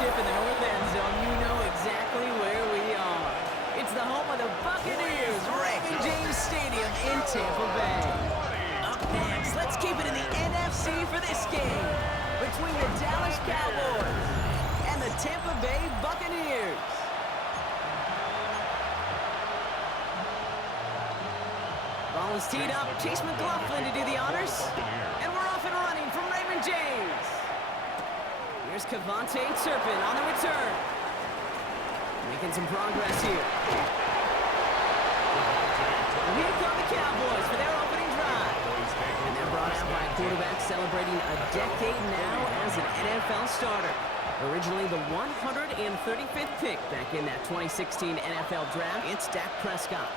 championship in the north end zone, you know exactly where we are. It's the home of the Buccaneers, Raymond James Stadium in Tampa Bay. Up next, let's keep it in the NFC for this game between the Dallas Cowboys and the Tampa Bay Buccaneers. Ball is teed up. Chase McLaughlin to do the honors. And we're off and running from Raymond James. Here's Cavante Turpin on the return. Making some progress here. And here come the Cowboys for their opening drive. And they're brought out by a quarterback celebrating a decade now as an NFL starter. Originally the 135th pick back in that 2016 NFL draft, it's Dak Prescott.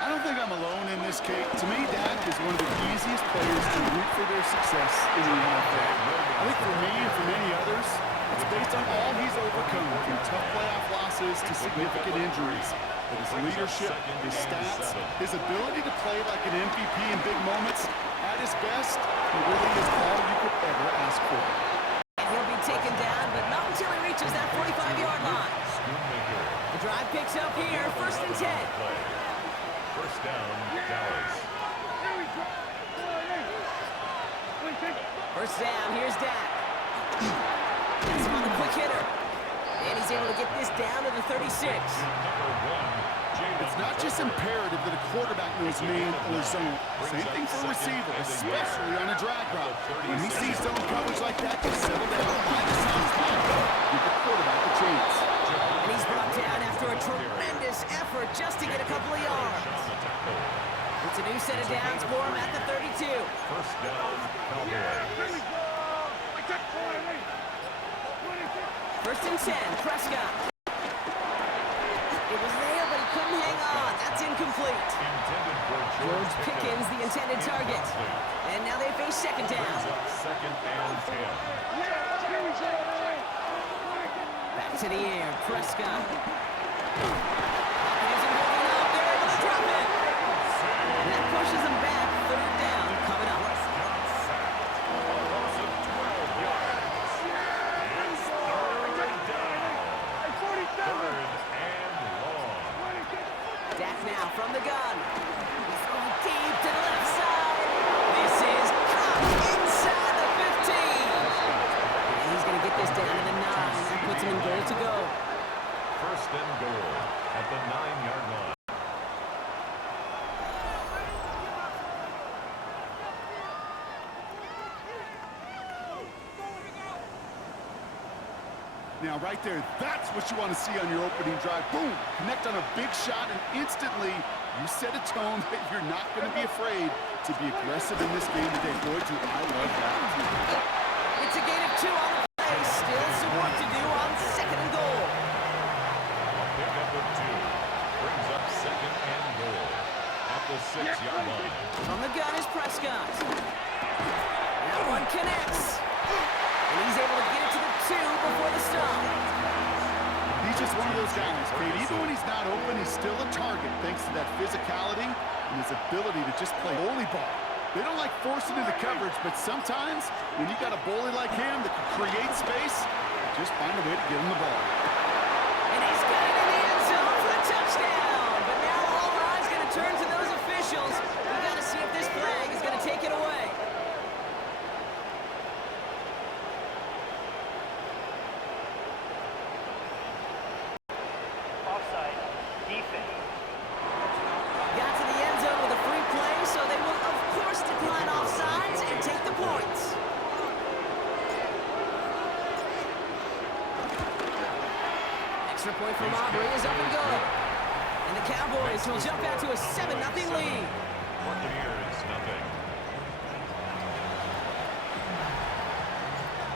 I don't think I'm alone in this, Kate. To me, Dak is one of the easiest players to root for their success in the NFL. I think for me and for many others, it's based on all he's overcome, from tough playoff losses to significant injuries. But his leadership, his stats, his ability to play like an MVP in big moments, at his best, he really is all you could ever ask for. And he'll be taken down, but not until he reaches that 45-yard line. The drive picks up here, 1st and 10. First down, Dallas. First down, here's Dak. Gets him on the quick hitter. And he's able to get this down to the 36. It's not just imperative that a quarterback knows man or zone. Same thing for a receiver, especially on a drag route. When he sees zone coverage like that, just settle down, find the soft spot, give the quarterback a chance. And he's brought down after a tremendous effort just to get a couple of yards. It's a new set of downs for him at the 32. First down, Cowboys. First and 10, Prescott. It was there, but he couldn't hang on. That's incomplete. George Pickens, the intended target. And now they face second down. Second and 10. Back to the air, Prescott. He isn't holding up. They're able to drop it. And that pushes him back. Third down coming up. Dak now from the gun. He's throwing deep to the left side. This is caught inside the 15. And he's going to get this down to the 9. That puts him in goal to go. First and goal at the 9-yard line. Now, right there, that's what you want to see on your opening drive. Boom! Connect on a big shot, and instantly you set a tone that you're not going to be afraid to be aggressive in this game today. Boy, do I love that. It's a gain of 2 on the play. Still some work to do on second and goal. Pick up of 2. Brings up second and goal at the 6-yard line. From the gun is Prescott. That one connects. And he's able to get it to the 2 before the stop. He's just one of those guys, Kate. Even when he's not open, he's still a target thanks to that physicality and his ability to just play bully ball. They don't like forcing into coverage, but sometimes when you got a bully like him that can create space, just find a way to get him the ball. And he's got it in the end zone for the touchdown. But now all eyes going to turn to those officials. We've got to see if this flag is going to take it away. Got to the end zone with a free play, so they will, of course, decline offsides and take the points. Extra point from Aubrey is up and good. And the Cowboys will jump out to a 7-0 lead. Buccaneers, nothing.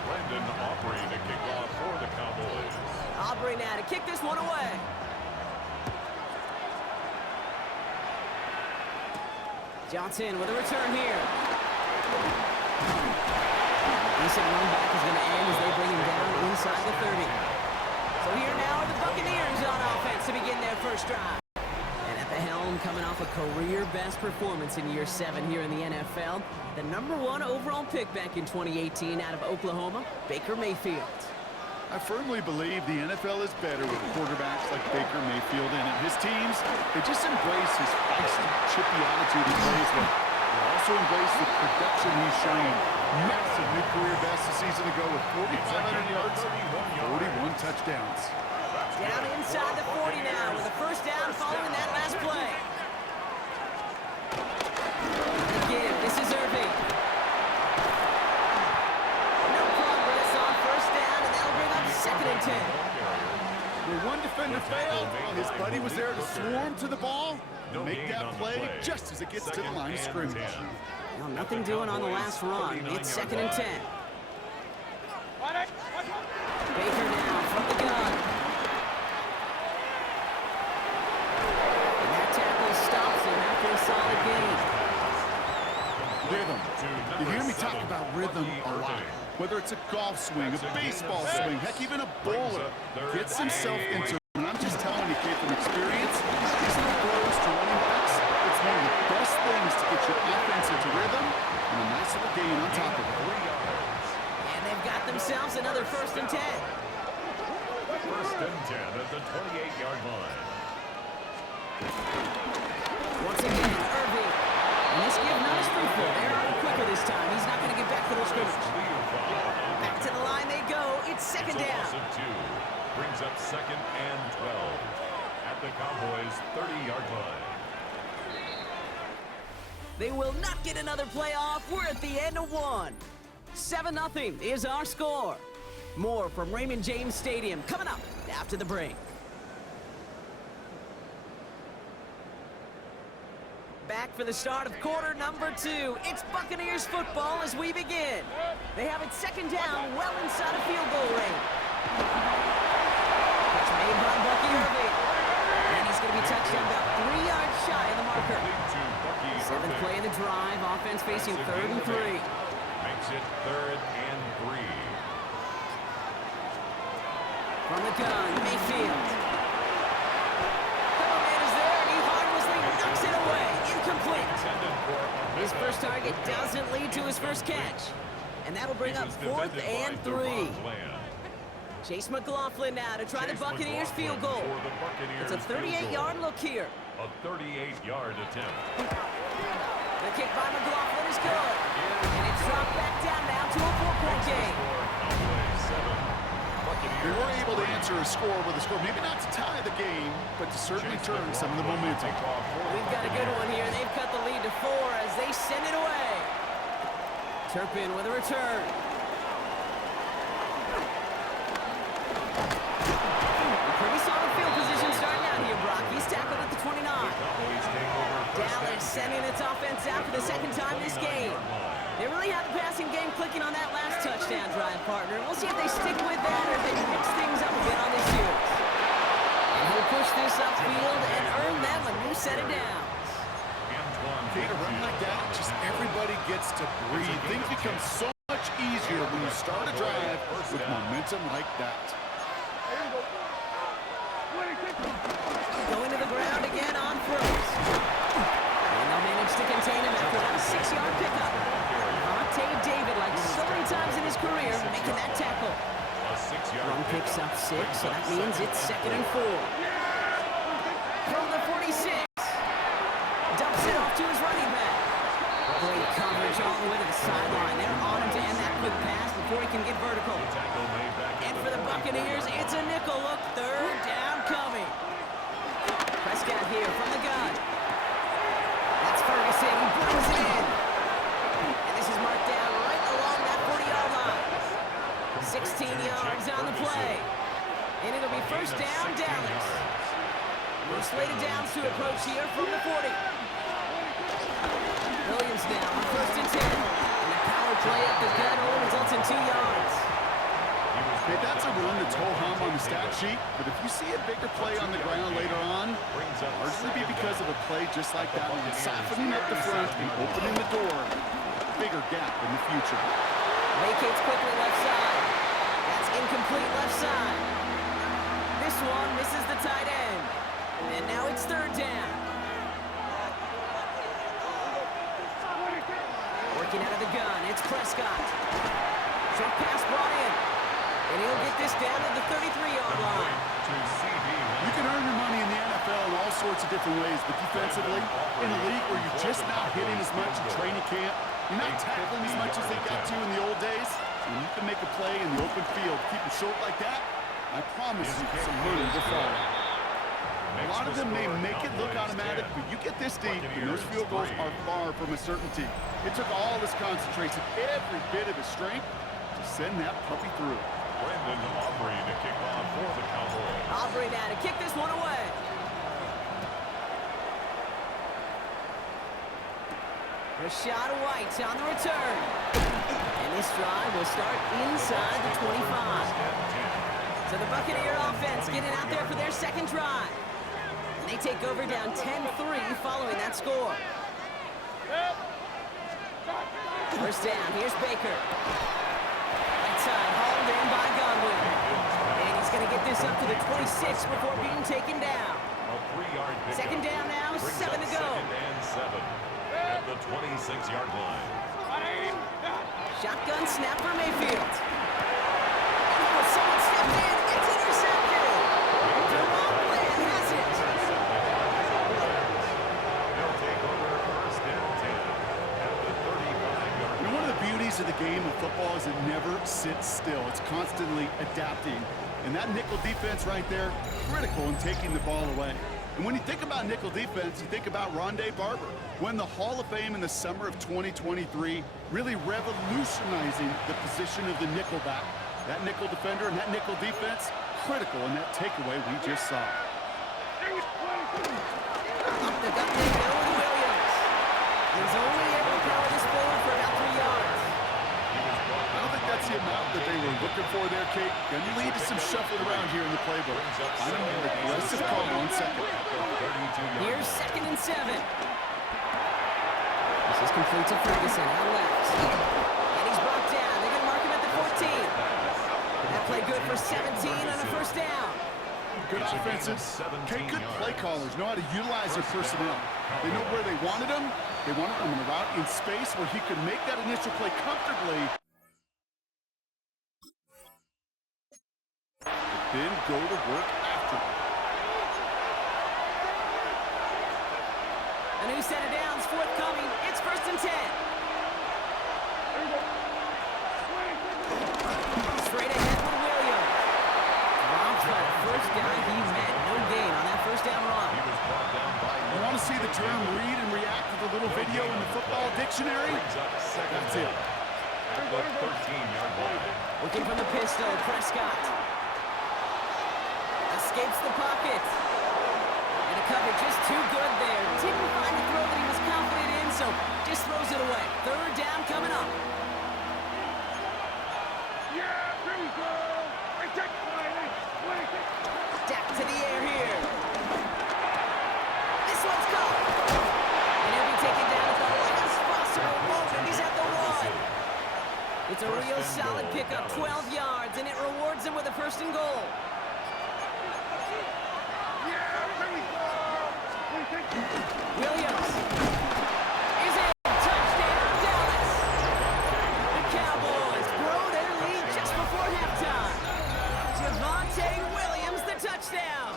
Brendan Aubrey to kick off for the Cowboys. Aubrey now to kick this one away. Johnson with a return here. Decent run back is going to end as they bring him down inside the 30. So here now are the Buccaneers on offense to begin their first drive. And at the helm, coming off a career-best performance in year 7 here in the NFL, the #1 overall pick back in 2018 out of Oklahoma, Baker Mayfield. I firmly believe the NFL is better with quarterbacks like Baker Mayfield in it. His teams, they just embrace his feisty, chippy attitude he plays with. They also embrace the production he's showing. Massive mid-career best a season ago with 4,500 yards, 41 touchdowns. Down inside the 40 now with a first down following that last play. Again, this is Irving. No progress on first down, and they'll bring up 2nd and 10. Where one defender failed, his buddy was there to swarm to the ball and make that play just as it gets to the line of scrimmage. Well, nothing doing on the last run. It's 2nd and 10. Baker now from the gun. And that tackle stops him after a solid gain. Rhythm. You hear me talk about rhythm a lot. Whether it's a golf swing, a baseball swing, heck, even a bowler gets himself into, and I'm just telling you, kid, from experience, these little throws to running backs, it's one of the best things to get your offense into rhythm and a nice little gain on top of it. And they've got themselves another 1st and 10. 1st and 10 at the 28-yard line. Once again, Irving. And this give not as fruitful. They're already quicker this time. He's not going to get back to the scrimmage. Back to the line they go. It's 2nd down. Loss of 2. Brings up 2nd and 12 at the Cowboys' 30-yard line. They will not get another play off. We're at the end of 1. 7-0 is our score. More from Raymond James Stadium coming up after the break. Back for the start of quarter number 2. It's Buccaneers football as we begin. They have it 2nd down, well inside of field goal range. It's made by Bucky Irving. And he's going to be touched down about 3 yards shy of the marker. 7th play of the drive, offense facing 3rd and 3. Makes it 3rd and 3. From the gun, Mayfield. Oh, man is there, and he harmlessly knocks it away. Incomplete. His first target doesn't lead to his first catch. And that'll bring up 4th and 3. Chase McLaughlin now to try the Buccaneers field goal. It's a 38-yard look here. A 38-yard attempt. The kick by McLaughlin is good. And it's dropped back down now to a 4-point game. They were able to answer a score with a score, maybe not to tie the game, but to certainly turn some of the momentum. We've got a good one here. They've cut the lead to 4 as they send it away. Turpin with a return. Pretty solid field position starting out here, Brock. He's tackled at the 29. Dallas sending its offense out for the 2nd time this game. They really have the passing game clicking on that last touchdown drive, partner. We'll see if they stick with that or if they mix things up a bit on this series. And he'll push this upfield and earn them a new set of downs. To run like that, just everybody gets to breathe. Things become so much easier when you start a drive with momentum like that. Going to the ground again on first. And they'll manage to contain him after that 6-yard pickup. David, like so many times in his career, making that tackle. Run picks up 6, so that means it's 2nd and 4. From the 46. Dumps it off to his running back. Great coverage all the way to the sideline. They're on him to end that quick pass before he can get vertical. And for the Buccaneers, it's a nickel look. 3rd down coming. Prescott here from the gun. That's Ferguson. He brings it in. And this is marked down right along that 40-yard line. 16 yards on the play. And it'll be 1st down, Dallas. We're slated downs to approach here from the 40. Williams now on 1st and 10. And the power play up the gut only results in 2 yards. Okay, that's a run that's ho-hum on the stat sheet, but if you see a bigger play on the ground later on, largely be because of a play just like that one, softening up the front and opening the door. Bigger gap in the future. Vacates quickly left side. That's incomplete left side. This one misses the tight end. And now it's 3rd down. Working out of the gun, it's Prescott. Short pass brought in. And he'll get this down to the 33-yard line. You can earn your money in the NFL in all sorts of different ways, but defensively, in a league where you're just not hitting as much in training camp, you're not tackling as much as they got to in the old days, when you can make a play in the open field, keep them short like that, I promise you some hurdles will fall. A lot of them may make it look automatic, but you get this deep, and those field goals are far from a certainty. It took all his concentration, every bit of his strength, to send that puppy through. Brendan Aubrey to kick off for the Cowboys. Aubrey now to kick this one away. Rashad White on the return. And this drive will start inside the 25. So the Buccaneer offense getting out there for their second drive. And they take over down 10-3 following that score. First down, here's Baker. Right side, hauled in by Godwin. And he's going to get this up to the 26 before being taken down. A 3-yard pickup. Second down now, 7 to go. Second and 7 at the 26-yard line. Shotgun snap for Mayfield. Oh, someone stepped in. It's intercepted. DeMarcus has it. They'll take over first and 10 at the 35-yard line. One of the beauties of the game of football is it never sits still. It's constantly adapting. And that nickel defense right there, critical in taking the ball away. And when you think about nickel defense, you think about Rondé Barber, won the Hall of Fame in the summer of 2023, really revolutionizing the position of the nickel back. That nickel defender and that nickel defense, critical in that takeaway we just saw. Up the gut they go with Williams. He's only able to power this forward for about 3 yards. I don't think that's the amount that they were looking for there, Kate. Going to lead to some shuffling around here in the playbook. I'm a more aggressive call on second. Here's 2nd and 7. This is complete to Ferguson out left. And he's brought down. They're going to mark him at the 14. That play good for 17 on a first down. Good offensive. Kate, good play callers know how to utilize their personnel. They know where they wanted them. They wanted him in a route in space where he could make that initial play comfortably. Then go to work after. A new set of downs forthcoming. It's 1st and 10. Straight ahead with Williams. Drops for the first guy he met. No gain on that first down run. He was brought down by You want to see the term read and react with a little video in the football dictionary? That's it. at the 13-yard line. Looking from the pistol, Prescott. Escapes the pocket. And the cover just too good there. Didn't find the throw that he was confident in, so just throws it away. 3rd down coming up. Stack to the air here. This one's caught. And he'll be taken down at the last possible moment. He's at the 1. It's a real solid pickup, 12 yards, and it rewards him with a 1st and goal. Williams is in. Touchdown, Dallas. The Cowboys grow their lead just before halftime. Javonte Williams, the touchdown.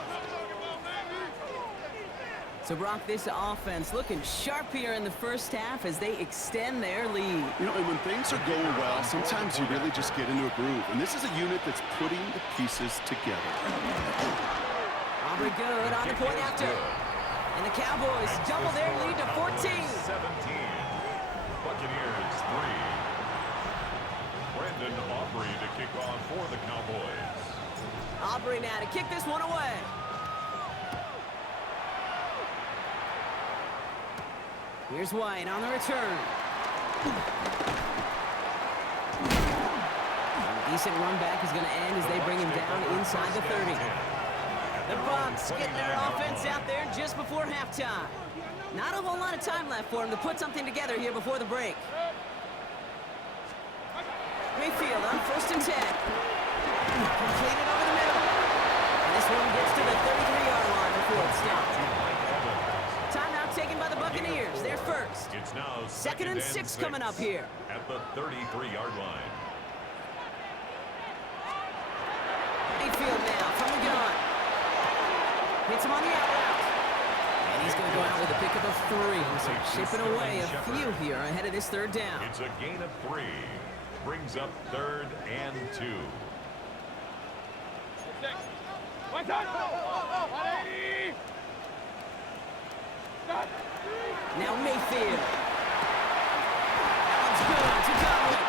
So, Brock, this offense looking sharp here in the first half as they extend their lead. You know, and when things are going well, sometimes you really just get into a groove. And this is a unit that's putting the pieces together. Aubrey good on the point after. And the Cowboys double their lead to 14. 17. Buccaneers 3. Brendan Aubrey to kick off for the Cowboys. Aubrey now to kick this one away. Here's White on the return. A decent run back is going to end as they bring him down inside the 30. The Bucs getting their offense out there just before halftime. Not a whole lot of time left for him to put something together here before the break. Mayfield on 1st and 10. Completed over the middle. And this one gets to the 33-yard line before it's stopped. Timeout taken by the Buccaneers. They're first. It's now 2nd and 6 coming up here. At the 33-yard line. Hits him on the out route. And he's going to go out with a pickup of 3. So chipping away a few here ahead of this third down. It's a gain of 3. Brings up 3rd and 2. Now Mayfield. That one's good to Godwin.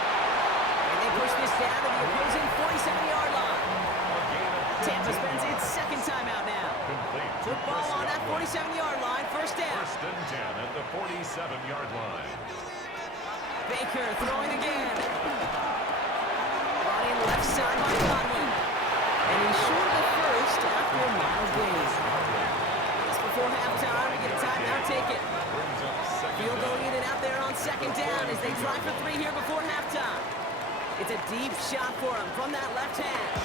And they push this down to the opposing 47-yard line. Tampa spends its second timeout now. Football on that 47-yard line, first down. 1st and 10 at the 47-yard line. Baker throwing again. Running left side by Godwin. And he's short of the first after a mild gain. Just before halftime, we get a timeout, take it. Field goal unit out there on 2nd down as they try for 3 here before halftime. It's a deep shot for him from that left hash.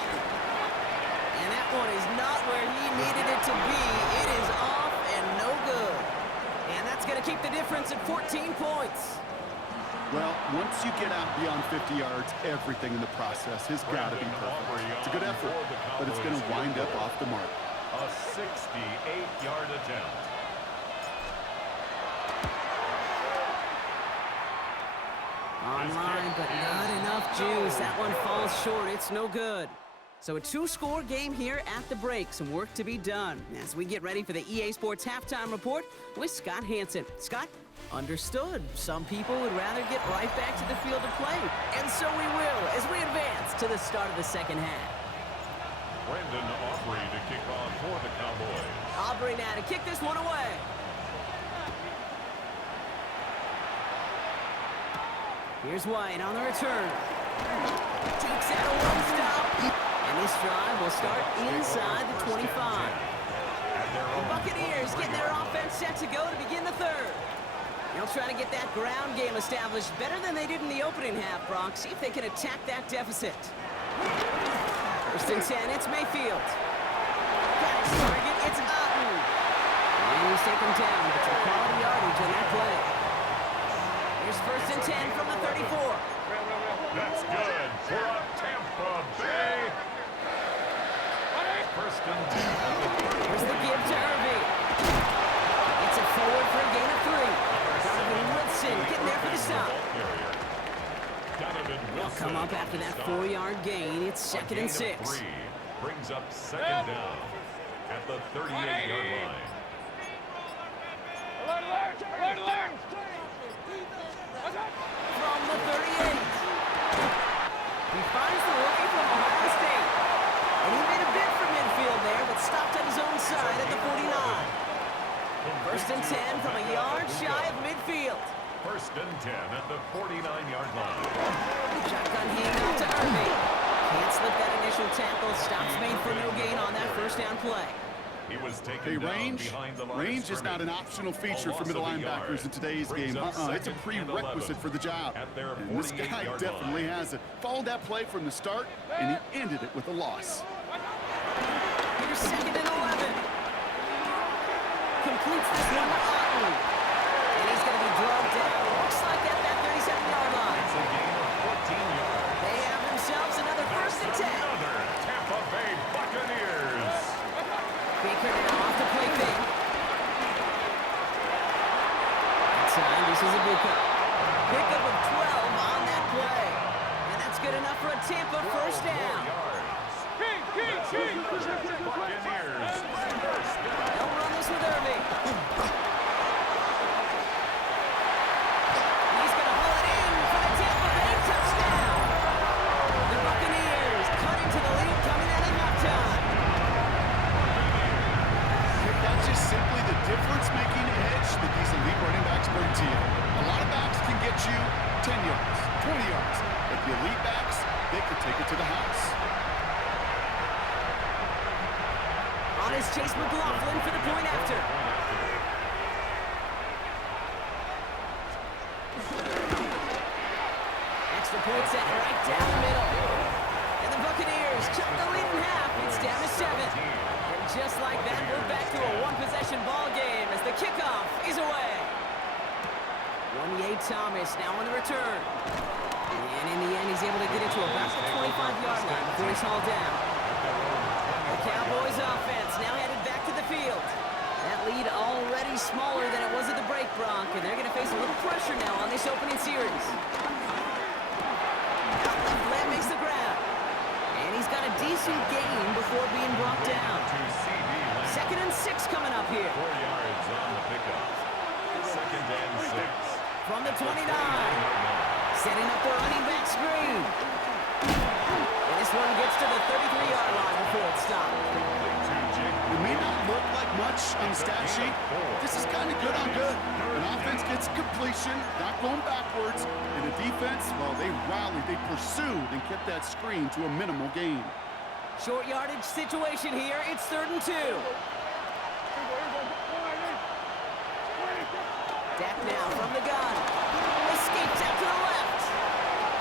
And that one is not where he needed it to be. It is off and no good. And that's going to keep the difference at 14 points. Well, once you get out beyond 50 yards, everything in the process has got to be perfect. It's a good effort, but it's going to wind up off the mark. A 68-yard attempt. Online, but not enough juice. That one falls short. It's no good. So a 2-score game here at the break. Some work to be done as we get ready for the EA Sports Halftime Report with Scott Hansen. Scott, understood. Some people would rather get right back to the field of play. And so we will as we advance to the start of the second half. Brandon Aubrey to kick off for the Cowboys. Aubrey now to kick this one away. Here's White on the return. Takes out a one stop. And this drive will start inside the 25. The Buccaneers getting their offense set to go to begin the third. They'll try to get that ground game established better than they did in the opening half, Brock. See if they can attack that deficit. 1st and 10, it's Mayfield. Got his target, it's Otten. And he's taken down, but some quality yardage on that play. Here's 1st and 10 from the 34. That's good for a Tampa Bay. 1st and 10. Here's the give to Irving. It's a forward for a gain of 3. Donovan Wilson getting there for the stop. They'll come up after that 4-yard gain. It's 2nd and 6. Brings up 2nd down at the 38-yard line. From the 38. He finds the rookie from Ohio State. And he made a bid for midfield there, but stopped at his own side at the 49. 1st and 10 from a yard shy of midfield. 1st and 10 at the 49-yard line. Shotgun handoff to Irving. Can't slip that initial tackle. Stops made for no gain on that 1st down play. He was taken Hey, down range? behind the line. Range is not an optional feature for middle linebackers in today's game. It's a prerequisite for the job. And this guy definitely has it. Followed that play from the start, and he ended it with a loss. Here's 2nd and 11. Completes this one to Otten. And he's going to be drugged down. Looks like at that 37-yard line. It's a gain of 14 yards. They have themselves another 1st and 10. Another Tampa Bay Buccaneers. Baker now off the play fake. That time, this is a pickup. Pickup of 12 on that play. And that's good enough for a Tampa 1st down. Buccaneers. They'll run this with Irving. He's going to haul it in for the Tampa Bay touchdown. The Buccaneers cut into the lead coming out of halftime. That's just simply the difference-making edge that these elite running backs bring to you. A lot of backs can get you 10 yards, 20 yards, but the elite backs, they can take it to the house. On is Chase McLaughlin for the point after. Extra point set right down the middle. And the Buccaneers cut the lead in half. It's down to 7. And just like that, we're back to a one-possession ball game as the kickoff is away. 28 Thomas now on the return. And in the end, he's able to get it to about the 25-yard line before he's hauled down. The Cowboys offense now headed back to the field. That lead already smaller than it was at the break, Bronk, and they're going to face a little pressure now on this opening series. Left leg makes the grab. And he's got a decent gain before being brought down. 2nd and 6 coming up here. 4 yards on the pickup. 2nd and 6. From the 29. Setting up the running back screen. And this one gets to the 33-yard line before it stopped. It may not look like much on the stat sheet. This is kind of good on good. An offense gets completion, not going backwards. And the defense, well, they rallied, they pursued, and kept that screen to a minimal gain. Short yardage situation here. It's 3rd and 2. Dak now from the gun. Escapes out to the left.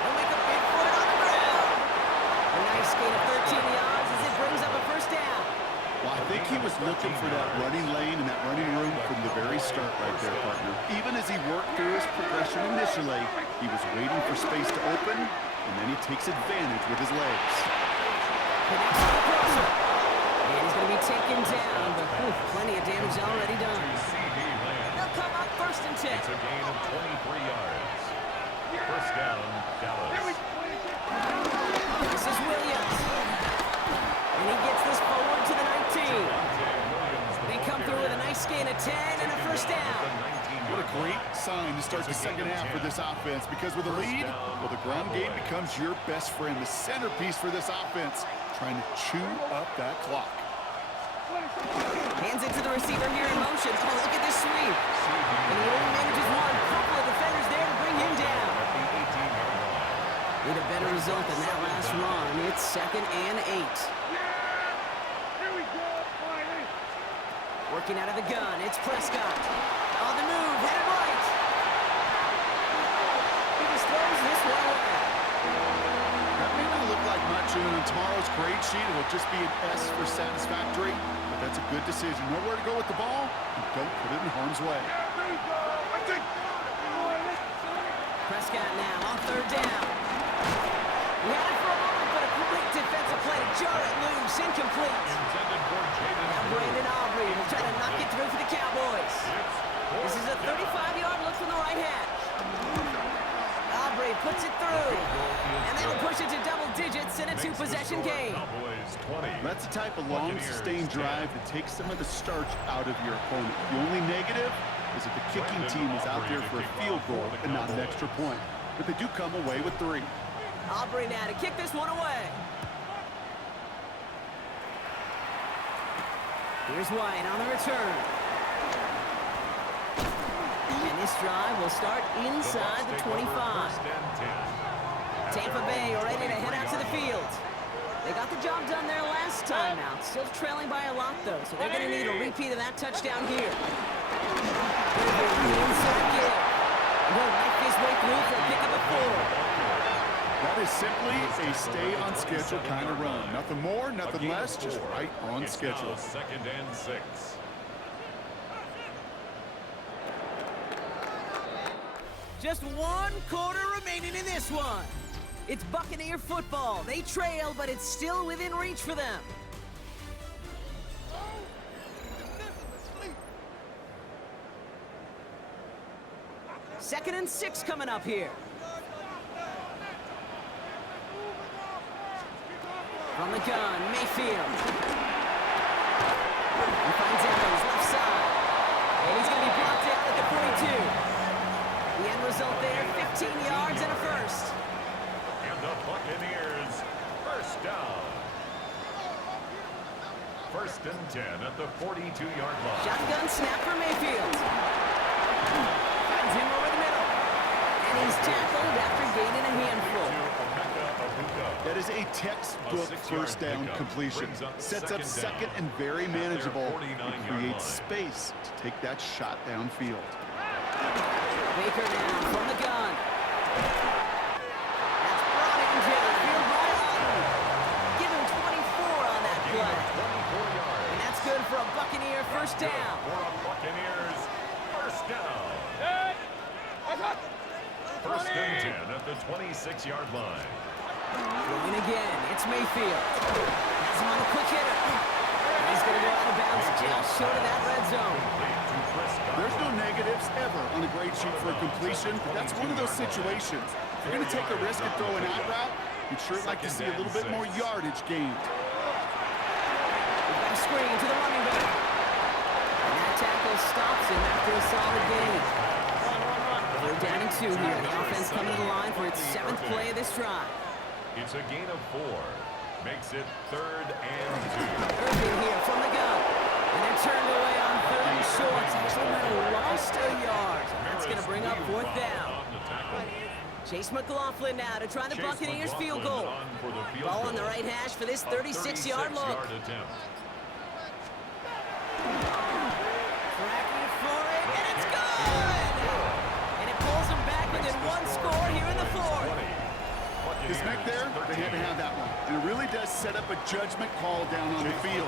He'll make a big play on the ground. A nice gain of 13 yards as it brings up a 1st down. Well, I think he was looking for that running lane and that running room from the very start right there, partner. Even as he worked through his progression initially, he was waiting for space to open, and then he takes advantage with his legs. Connects to the crosser. And he's going to be taken down, but plenty of damage already done. They'll come up 1st and 10. It's a gain of 23 yards. 1st down, Dallas. This is Williams. And he gets this forward to the 19. They come through with a nice gain of 10 and a 1st down. What a great sign to start the 2nd half for this offense, because with a lead, well, the ground game becomes your best friend, the centerpiece for this offense, trying to chew up that clock. Hands it to the receiver here in motion. Oh, look at this sweep. And he only manages one. Couple of defenders there to bring him down. Need a better result than that last run. It's 2nd and 8. Working out of the gun. It's Prescott. On the move. Headed right. He just throws this one away. That may not look like much in tomorrow's grade sheet. It'll just be an S for satisfactory. But that's a good decision. Know where to go with the ball, and don't put it in harm's way. Prescott now on 3rd down. He had it for a moment, but a great defensive play to jar it loose. Incomplete. Now Brandon Aubrey will try to knock it through for the Cowboys. This is a 35-yard look from the right hash. Aubrey puts it through. And that'll push it to double digits in a 2-possession game. That's the type of long, sustained drive that takes some of the starch out of your opponent. The only negative is that the kicking team is out there for a field goal and not an extra point. But they do come away with 3. Aubrey now to kick this one away. Here's White on the return. And this drive will start inside the 25. Tampa Bay ready to head out to the field. They got the job done there last time out. Still trailing by a lot, though, so they're going to need a repeat of that touchdown here. Inside give. He'll make his way through for a pick of a 4. That is simply a stay-on-schedule kind of run. Nothing more, nothing less, just right on schedule. 2nd and 6. Just 1 quarter remaining in this one. It's Buccaneer football. They trail, but it's still within reach for them. Second and 6 coming up here. From the gun, Mayfield. He finds Evans left side. And he's going to be blocked out at the 42. The end result there, 15 yards and a 1st. And the Buccaneers, 1st down. 1st and 10 at the 42-yard line. Shotgun snap for Mayfield. Finds him over the middle. And he's tackled after gaining a handful. That is a textbook 1st down completion. Sets up 2nd and very manageable. And creates space to take that shot downfield. Baker now from the gun. That's brought in downfield by Aubrey. Give him 24 on that play. And that's good for a Buccaneer 1st down. For a Buccaneers 1st down. 1st and 10 at the 26-yard line. Going again, it's Mayfield. Has him on the quick hitter. And He's going to go out of bounds just short of that red zone. There's no negatives ever on a grade sheet for a completion, but that's one of those situations. If you're going to take a risk and throw an out route, you'd sure like to see a little bit more yardage gained. We've got a screen to the running back. And that tackle stops him after a solid gain. They're down and 2 here. The offense coming to the line for its 7th play of this drive. It's a gain of 4. Makes it 3rd and 2. Irving here from the gun. And they're turned away on 3rd and short. Actually might have lost a yard. That's going to bring up 4th down. Chase McLaughlin now to try the Buccaneers field goal. Ball on the right hash for this 36-yard look. Tracking for it, and it's good! And it pulls them back within 1 score here in the 4th. This neck there, they had to have that one. And it really does set up a judgment call down on the field.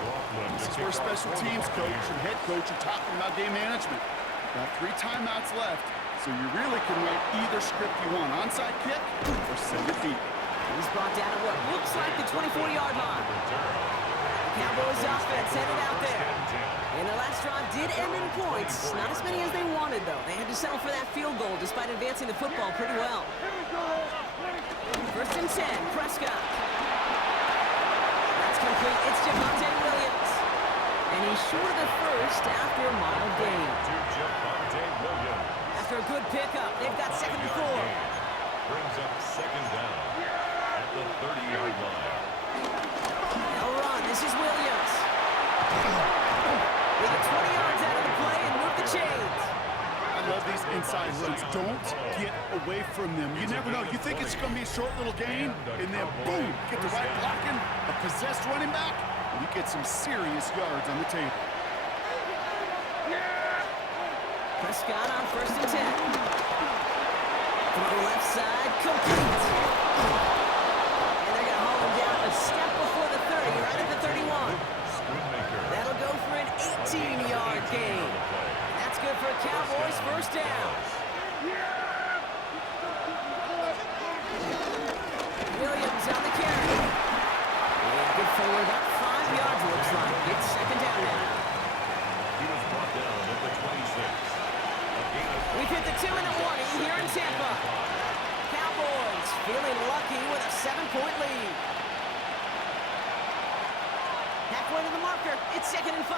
This is where special teams coach and head coach are talking about game management. Got 3 timeouts left, so you really can write either script you want. Onside kick or send it deep. He's brought down at what looks like the 24-yard line. The Cowboys offense headed out there. And the last drive did end in points. Not as many as they wanted, though. They had to settle for that field goal despite advancing the football pretty well. 1st and 10, Prescott. That's complete. It's Javonte Williams. And he's short of the first after a mild gain. After a good pickup, they've got 2nd and 4. Brings up 2nd down at the 30-yard line. They'll run. This is Williams. They get 20 yards out of the play and move the chains. I love these inside runs. Don't get away from them. You never know. You think it's going to be a short little gain, and then boom, get the right blocking, a possessed running back, and you get some serious yards on the table. Prescott on 1st and 10. Throw left side, complete. And they're going to haul him down a step before the 30, right at the 31. That'll go for an 18-yard gain. That's good for Cowboys' 1st down. Williams on the carry. And good forward, up 5 yards looks like. It's 2nd down now. He was brought down at the 26. We've hit the 2 and a warning here in Tampa. Cowboys feeling lucky with a 7-point lead. Halfway to the marker, it's 2nd and 5.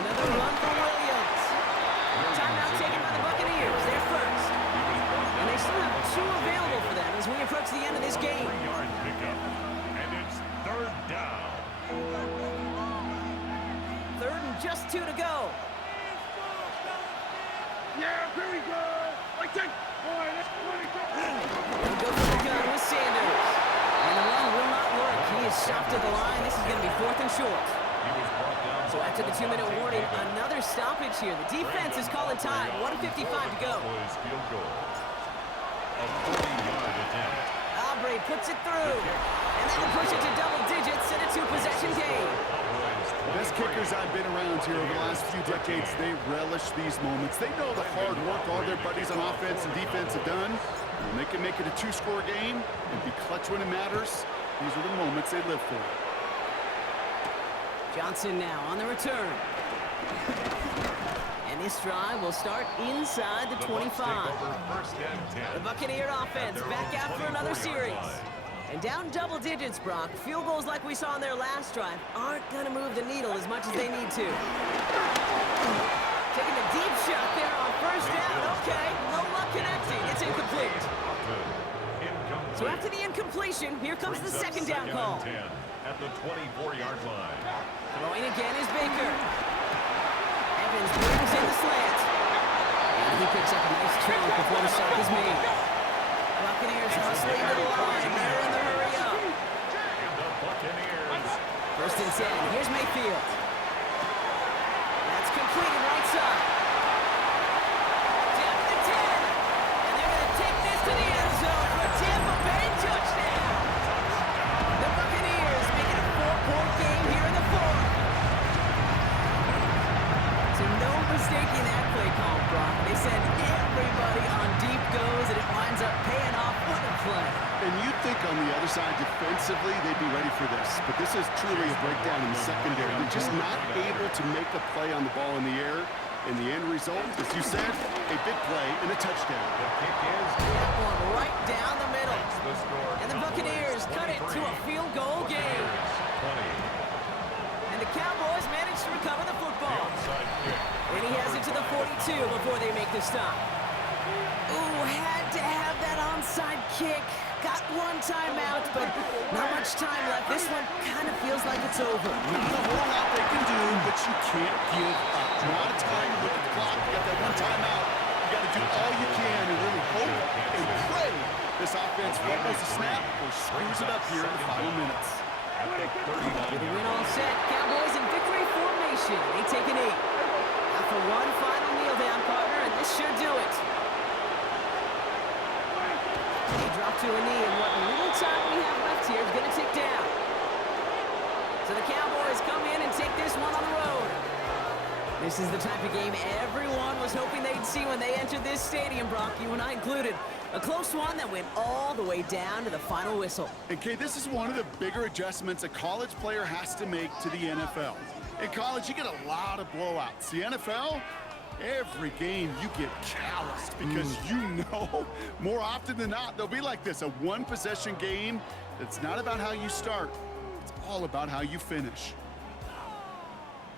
Another run for Williams. Timeout taken by the Buccaneers. They're first. And they still have 2 available for them as we approach the end of this game. 3-yard pickup, and it's 3rd down. 3rd and just 2 to go. Yeah, very good. Like that. Boy, that's pretty good. They'll go for the gun with Sanders. And the run will not work. He is stopped at the line. This is going to be 4th and short. So after the 2-minute warning, another stoppage here. The defense is calling time. 1:55 to go. Aubrey puts it through. And that'll push it to double digits in a 2-possession game. The best kickers I've been around here over the last few decades, they relish these moments. They know the hard work all their buddies on offense and defense have done. When they can make it a 2-score game and be clutch when it matters, these are the moments they live for. Johnson now on the return. And this drive will start inside the 25. The Buccaneer offense back out for another series. And down double digits, Brock. Field goals like we saw in their last drive aren't going to move the needle as much as they need to. Taking a deep shot there on 1st down. Okay, no luck connecting. It's incomplete. So after the incompletion, here comes the 2nd down call. At the 24-yard line. Throwing again is Baker. Evans brings in the slant. And he picks up a nice chunk before the stop is made. Buccaneers hustling to the line. They're in the hurry up. And the Buccaneers. 1st and 10. Here's Mayfield. That's completed right side. Down to the 10. And they're going to take this to the end zone for a Tampa Bay touchdown. The Buccaneers making a 4-point game here in the 4th. So no mistaking that play call, Brock. They send everybody on deep goes, and it winds up paying off. What a play. And you'd think on the side defensively, they'd be ready for this. But this is truly a breakdown in the secondary. They're just not able to make a play on the ball in the air. And the end result, as you said, a big play and a touchdown. The kick is That one right down the middle. That's the score. And the Buccaneers cut it to a field goal game. 20. And the Cowboys managed to recover the football. Onside kick. And he has it to the 42 before they make the stop. Ooh, had to have that onside kick. Got one timeout, but not much time left. This one kind of feels like it's over. Not a whole lot they can do, but you can't give up. Not a time to look at the clock. You got that one timeout. You got to do all you can and really hope and pray this offense fumbles the snap or screws it up here in the final minutes. At the 39. With the win all set, Cowboys in victory formation. They take an 8. After one final kneel down, partner, and this should do it. They drop to a knee, and what little time we have left here is going to tick down. So the Cowboys come in and take this one on the road. This is the type of game everyone was hoping they'd see when they entered this stadium, Brock, you and I included. A close one that went all the way down to the final whistle. And Kay, this is one of the bigger adjustments a college player has to make to the NFL. In college, you get a lot of blowouts. The NFL, every game you get calloused because you know more often than not they'll be like this, a one-possession game. It's not about how you start. It's all about how you finish.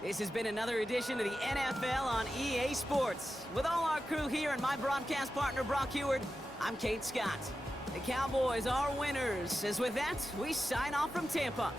This has been another edition of the NFL on EA Sports. With all our crew here and my broadcast partner, Brock Heward, I'm Kate Scott. The Cowboys are winners. As with that, we sign off from Tampa.